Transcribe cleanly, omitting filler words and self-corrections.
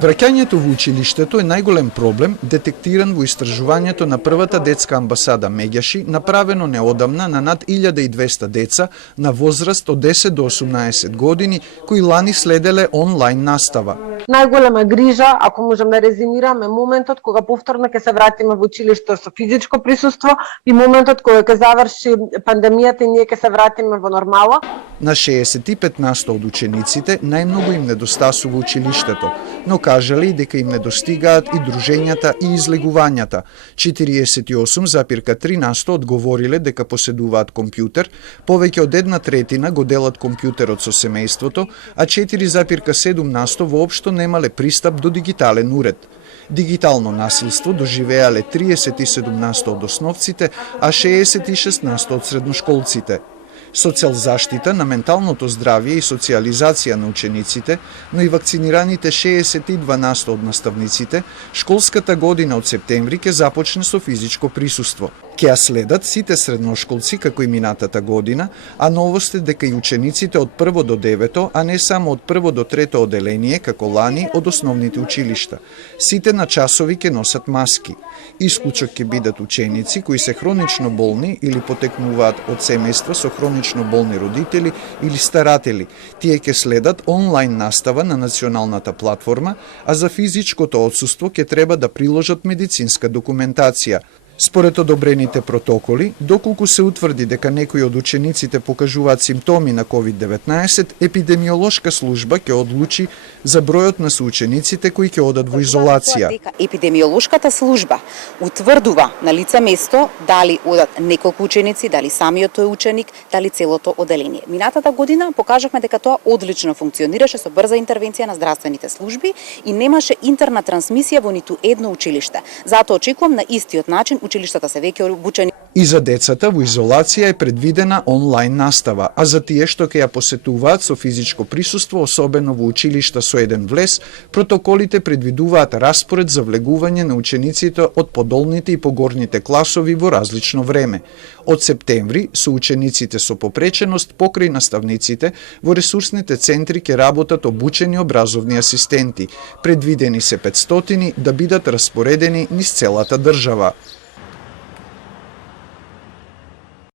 Враќањето во училиштето е најголем проблем детектиран во истражувањето на првата детска амбасада Меѓаши, направено неодамна на над 1200 деца на возраст од 10 до 18 години, кои лани следеле онлайн настава. Најголема грижа, ако можам да резимирам, е моментот кога повторно ќе се вратиме во училиште со физичко присуство и моментот кога ќе заврши пандемијата и ние ќе се вратиме во нормала. На 65% од учениците најмногу им недостасува училиштето, но кажале и дека им недостигаат и дружењата и излегувањата. 48,3% одговориле дека поседуваат компјутер, повеќе од 1/3 го делат компјутерот со семејството, а 4,7% воопшто немале пристап до дигитален уред. Дигитално насилство доживеале 37% од основците, а 66% од средношколците. Со цел заштита на менталното здравје и социјализација на учениците, но и вакцинираните 62% од наставниците, школската година од септември ќе започне со физичко присуство. Ќе ја следат сите средношколци како и минатата година, а новост е дека и учениците од 1 до 9, а не само од 1 до 3 оделение како лани од основните училишта. Сите на часови ќе носат маски. Исклучок ќе бидат ученици кои се хронично болни или потекнуваат од семејства со хронично болни родители или старатели. Тие ќе следат онлайн настава на националната платформа, а за физичкото отсуство ќе треба да приложат медицинска документација. Според одобрените протоколи, доколку се утврди дека некои од учениците покажуваат симптоми на COVID-19, епидемиолошка служба ќе одлучи за бројот на соучениците кои ќе одат во изолација. Епидемиолошката служба утврдува на лице место дали одат неколку ученици, дали самиот тој ученик, дали целото оделение. Минатата година покажавме дека тоа одлично функционираше со брза интервенција на здравствените служби и немаше интерна трансмисија во ниту едно училиште. Затоа очекувам на истиот начин училиштата се веќе обучени. И за децата во изолација е предвидена онлайн настава, а за тие што ќе ја посетуваат со физичко присуство, особено во училишта со еден влез, протоколите предвидуваат распоред за влегување на учениците од подолните и погорните класови во различно време. Од септември, со учениците со попреченост покрај наставниците, во ресурсните центри ќе работат обучени образовни асистенти. Предвидени се 500 да бидат распоредени низ целата држава.